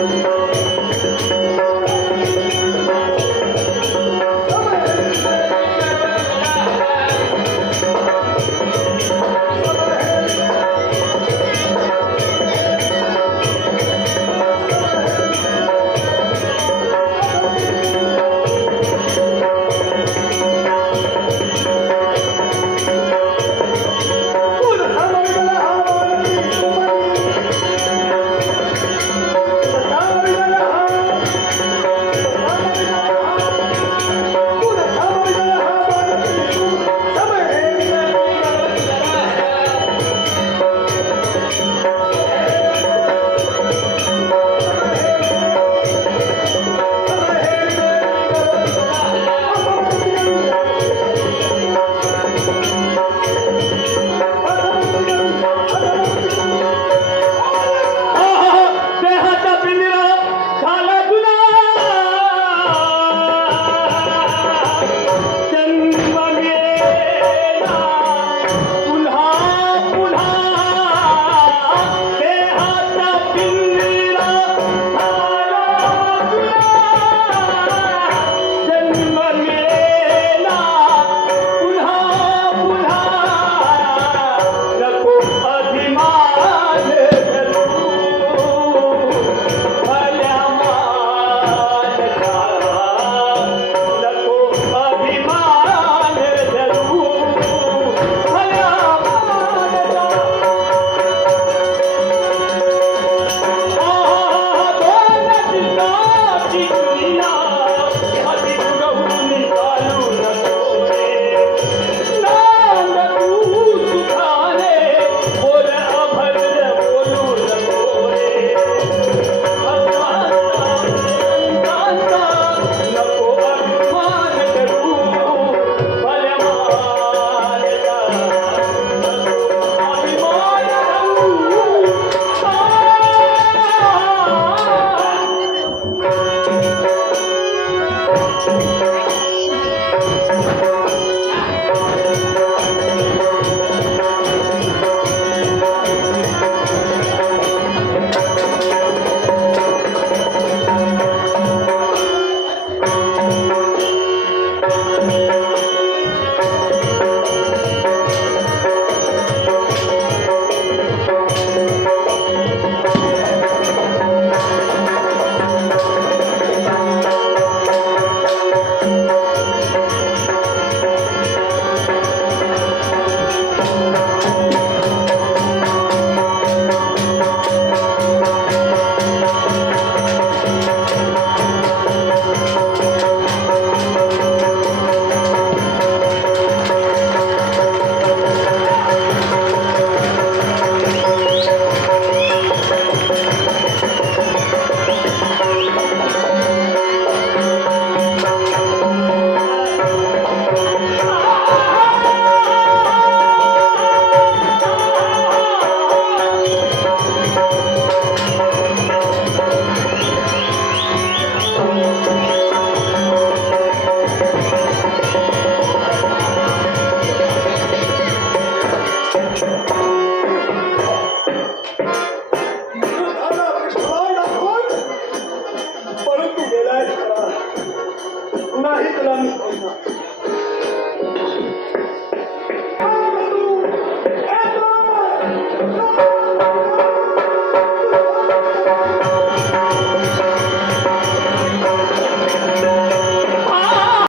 thank you